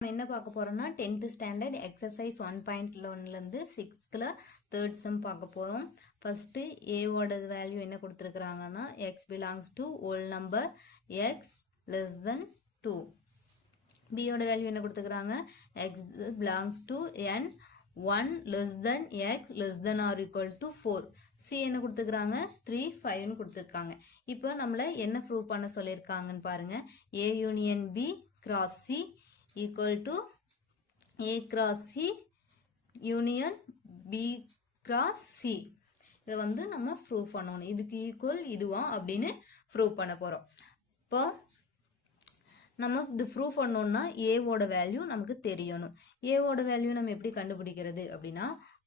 நம்ம என்ன பார்க்க போறோம்னா 10th ஸ்டாண்டர்ட் எக்ஸசைஸ் 1.1லேருந்து 6th தேர்ட் சம் பார்க்க போகிறோம். ஃபர்ஸ்ட் ஏவோட வேல்யூ என்ன கொடுத்துருக்குறாங்கன்னா x belongs to whole number x less than 2. பியோட வேல்யூ என்ன கொடுத்துருக்குறாங்க x belongs to N 1 less than x less than or equal to 4. C என்ன கொடுத்துருக்குறாங்க 3 5ன்னு கொடுத்துருக்காங்க. இப்போ நம்மளை என்ன ப்ரூவ் பண்ண சொல்லியிருக்காங்கன்னு பாருங்க. A union B cross C equal to A cross C union B cross C. இதை வந்து நம்ம ப்ரூவ் பண்ணணும். இதுக்கு ஈக்குவல் இதுவா அப்படின்னு ப்ரூவ் பண்ண போகிறோம். இப்போ நம்ம இது ப்ரூவ் பண்ணோம்னா ஏவோட வேல்யூ நமக்கு தெரியணும். ஏவோட வேல்யூ நம்ம எப்படி கண்டுபிடிக்கிறது அப்படின்னா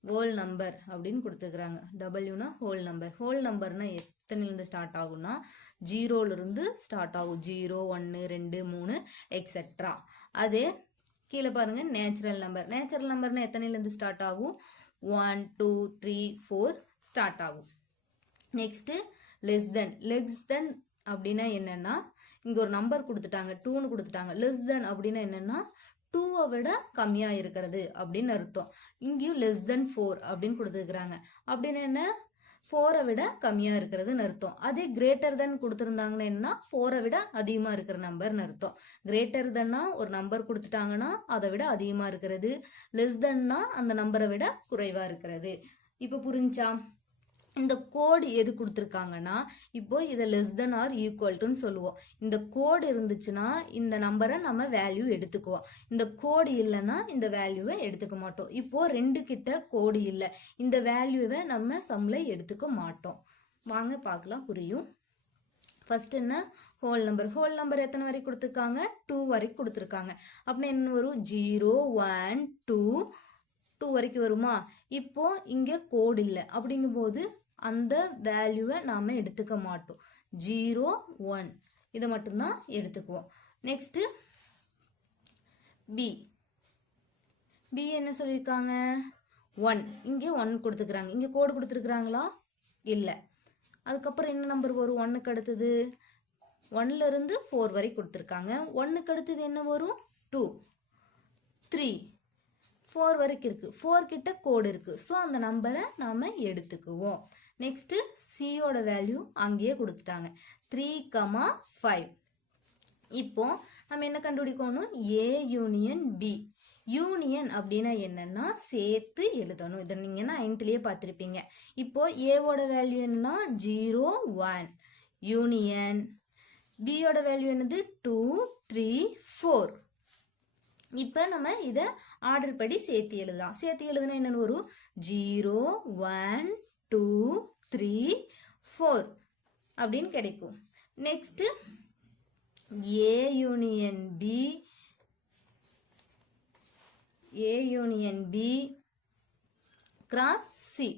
ஹோல் நம்பர் அப்படின்னு கொடுத்துருக்குறாங்க. டபிள்யூனா ஹோல் நம்பர். ஹோல் நம்பர்னா எத்தனைலேருந்து ஸ்டார்ட் ஆகும்னா 0லேருந்து ஸ்டார்ட் ஆகும். 0 1 2 3 எக்ஸெட்ரா. அதே கீழே பாருங்க நேச்சுரல் நம்பர். நேச்சுரல் நம்பர்னா எத்தனைலேருந்து ஸ்டார்ட் ஆகும் 1 2 3 4 ஸ்டார்ட் ஆகும். நெக்ஸ்ட் லெஸ் தென் அப்படின்னா என்னன்னா இங்க ஒரு நம்பர் கொடுத்துட்டாங்க 2ன்னு கொடுத்துட்டாங்க. லெஸ் தென் அப்படின்னா என்னன்னா 2 விட கம்மியா இருக்கிறது அப்படின்னு அர்த்தம். இங்கேயும் லெஸ் தென் 4 அப்படின்னு கொடுத்துருக்குறாங்க. அப்படின்னு என்ன 4 விட கம்மியா இருக்கிறதுன்னு அர்த்தம். அதே கிரேட்டர் தென் கொடுத்துருந்தாங்கன்னா என்ன 4 விட அதிகமா இருக்கிற நம்பர்னு அர்த்தம். கிரேட்டர் தென்னா ஒரு நம்பர் கொடுத்துட்டாங்கன்னா அதை விட அதிகமா இருக்கிறது. லெஸ் தென்னா அந்த நம்பரை விட குறைவா இருக்கிறது. இப்போ புரிஞ்சா? இந்த கோடு எது கொடுத்துருக்காங்கன்னா இப்போ இதை லெஸ் தென் ஆர் ஈக்குவல்ட்டுன்னு சொல்லுவோம். இந்த கோடு இருந்துச்சுன்னா இந்த நம்பரை நம்ம வேல்யூ எடுத்துக்குவோம். இந்த கோடு இல்லைன்னா இந்த வேல்யூவை எடுத்துக்க மாட்டோம். இப்போ 2 கிட்ட கோடு இல்லை, இந்த வேல்யூவை நம்ம சம்ல எடுத்துக்க மாட்டோம். வாங்க பார்க்கலாம், புரியும். ஃபர்ஸ்ட் என்ன ஹோல் நம்பர். ஹோல் நம்பர் எத்தனை வரைக்கும் கொடுத்துருக்காங்க 2 வரைக்கும் கொடுத்துருக்காங்க. அப்படின்னா என்ன வரும் 0 1 2 வரைக்கும் வருமா? இப்போ இங்க கோடு இல்லை, அப்படிங்கும்போது அந்த வேல்யூவை நாம எடுத்துக்க மாட்டோம். 0 1 இதை மட்டும்தான் எடுத்துக்குவோம். Next B. பி என்ன சொல்லியிருக்காங்க 1. இங்கே 1 கொடுத்துக்கிறாங்க. இங்கே கோடு கொடுத்துருக்குறாங்களா? இல்லை. அதுக்கப்புறம் என்ன நம்பர் வரும் 1க்கு அடுத்தது? 1லேருந்து 4 வரை கொடுத்துருக்காங்க. 1க்கு அடுத்தது என்ன வரும் 2 3 4 வரைக்கும் இருக்கு. 4 கிட்ட கோடு இருக்கு. ஸோ அந்த நம்பரை நாம எடுத்துக்குவோம். நெக்ஸ்ட் சியோட வேல்யூ அங்கேயே கொடுத்துட்டாங்க 3 5. இப்போ நம்ம என்ன கண்டுபிடிக்கணும் ஏ யூனியன் பி. யூனியன் அப்படின்னா என்னன்னா சேர்த்து எழுதணும். இதை நீங்க 9th பார்த்துருப்பீங்க. இப்போ ஏவோட வேல்யூ என்னன்னா 0 1 யூனியன் பியோட வேல்யூ என்னது 2 3 4. இப்போ நம்ம இதை ஆர்டர் படி சேர்த்து எழுதலாம். சேர்த்து எழுதுனா என்னன்னு வரும் 0 1 2 3 4 அப்படின்னு கிடைக்கும். Next A union B cross C.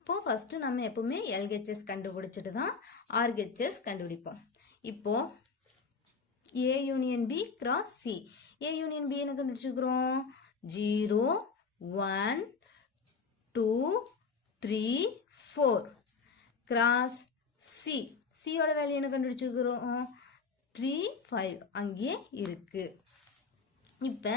இப்போ ஃபர்ஸ்ட் நம்ம எப்பவுமே எல்ஹெச்எஸ் கண்டுபிடிச்சிட்டு தான் ஆர்ஹெச்எஸ் கண்டுபிடிப்போம். இப்போ A union B cross C. A union B என்ன கண்டுபிடிச்சிருக்கிறோம் 0 1 2 3 4 கிராஸ் சி. சியோட வேல்யூ என்ன கண்டுபிடிச்சிருக்கிறோம் 3 5 அங்கேயே இருக்கு. இப்போ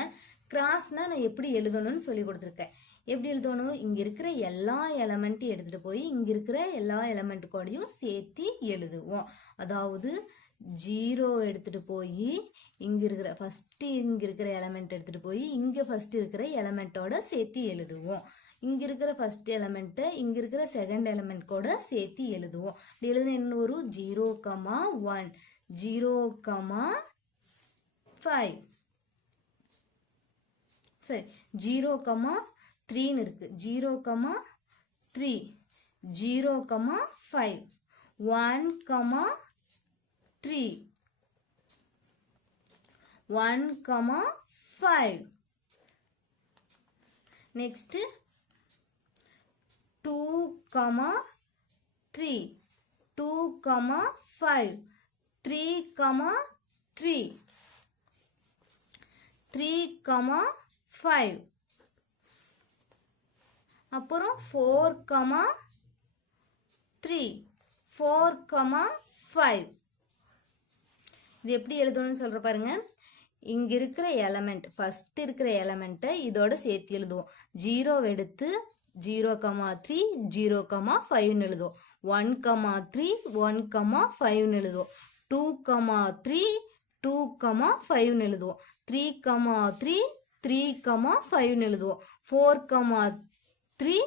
கிராஸ்னா நான் எப்படி எழுதணும்னு சொல்லி கொடுத்துருக்கேன். எப்படி எழுதணும்? இங்க இருக்கிற எல்லா எலமெண்ட்டையும் எடுத்துட்டு போய் இங்க இருக்கிற எல்லா எலமெண்ட் கூடயும் சேர்த்து எழுதுவோம். அதாவது 0 எடுத்துட்டு போய் இங்க இருக்கிற எலமெண்ட் எடுத்துட்டு போய் இங்க ஃபர்ஸ்ட் இருக்கிற எலமெண்டோட சேர்த்து எழுதுவோம். இங்க இருக்கிற ஃபர்ஸ்ட் எலமெண்ட்டை இங்க இருக்கிற செகண்ட் எலமெண்ட் கூட சேர்த்து எழுதுவோம். அப்படி எழுதுனா என்ன வரும் 0 1 0 5. சரி 0 3ன்னு இருக்கு. 0 3 0 5 1 3 1 5. நெக்ஸ்ட் 2 3 2 5 3 3 3 5. அப்புறம் 4 3 4 5. இது எப்படி எழுதணும்னு சொல்ற பாருங்க. இங்க இருக்கிற எலமெண்ட் ஃபர்ஸ்ட் இருக்கிற எலமெண்ட்டை இதோட சேர்த்து எழுதுவோம். 0 எடுத்து 0,3 0,5 எழுதுவோம். 1,3 1,5 எழுதுவோம். 2,3 2,5 எழுதுவோம். 3,3 3,5 எழுதுவோம். 4,3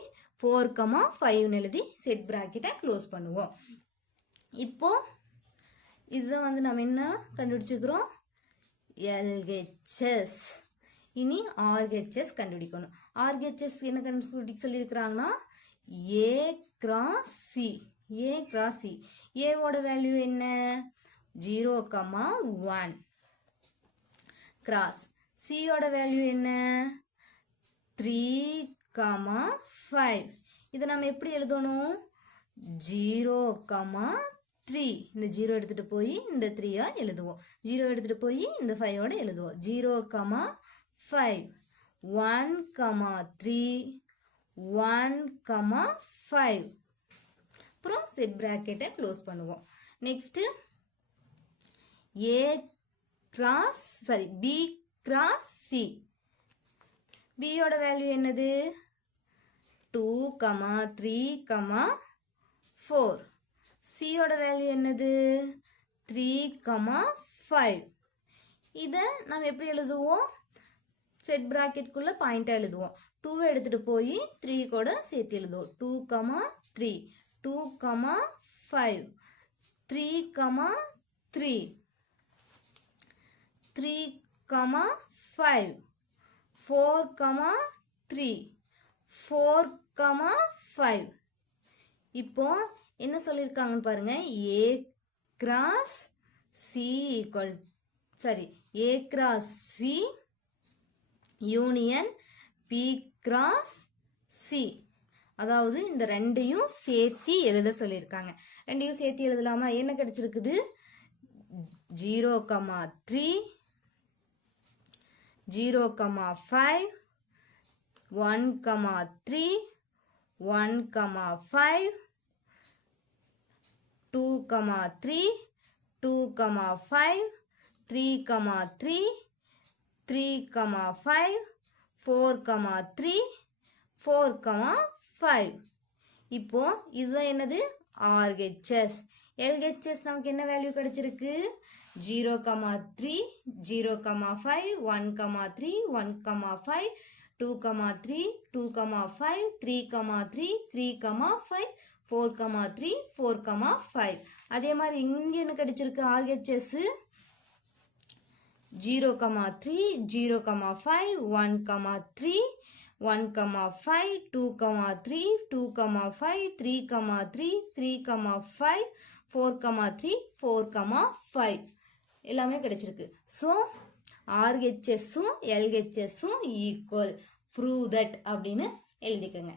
4,5 எழுதி செட் பிராக்கெட்டை க்ளோஸ் பண்ணுவோம். இப்போ இதுதான் வந்து நம்ம என்ன கண்டுபிடிச்சிக்கிறோம், LHS. இனி RHS கண்டுபிடிக்கணும். RHS என்ன கண்டுபிடிக்க சொல்லியிருக்கிறாங்கன்னா A cross C. A cross C. A ஓட வேல்யூ என்ன 0,1 கிராஸ். C ஓட வேல்யூ என்ன 3,5. இதை நம்ம எப்படி எழுதணும் 0,3. இந்த 0 எடுத்துட்டு போய் இந்த 3 எழுதுவோம். 0 எடுத்துட்டு போய் இந்த 5 எழுதுவோம். 0,5 1,3 1,5. அப்புறம் செட் பிராக்கெட்டை க்ளோஸ் பண்ணுவோம். Next B cross C. B ஓட வேல்யூ என்னது 2,3,4. C ஓட வேல்யூ என்னது 3,5. இதை நம்ம எப்படி எழுதுவோம், செட் பிராக்கெட்குள்ள பாயிண்டா எழுதுவோம். 2 எடுத்துட்டு போய் 3 கூட சேர்த்து எழுதுவோம். 2,3 2,5 3,3 3,5 4,3 4,5. இப்போ என்ன சொல்லியிருக்காங்கன்னு பாருங்க, A cross C A cross C union P cross C. அதாவது இந்த ரெண்டையும் சேர்த்து எழுத சொல்லியிருக்காங்க. ரெண்டையும் சேர்த்து எழுதலாமா, என்ன கிடைச்சிருக்குது 0,3 0,5 1,3 1,5 2,3 2,5 3,3 3,5 4,3 4,5. இப்போ இதுதான் என்னது RHS. LHS நமக்கு என்ன வேல்யூ கிடைச்சிருக்கு 0,3 0,5 1,3 1,5 2,3 2,5 3,3 3,5 4,3 4,5. அதே மாதிரி இங்க என்ன கிடைச்சிருக்கு RHS 0,3 0,5 1,3 1,5 2,3 2,5 3,3 3,5 4,3 4,5 எல்லாமே கிடைச்சிருக்கு. ஸோ RHS-உம் LHS-உம் ஈக்குவல். ப்ரூவ் தட் அப்படின்னு எழுதிக்கங்க.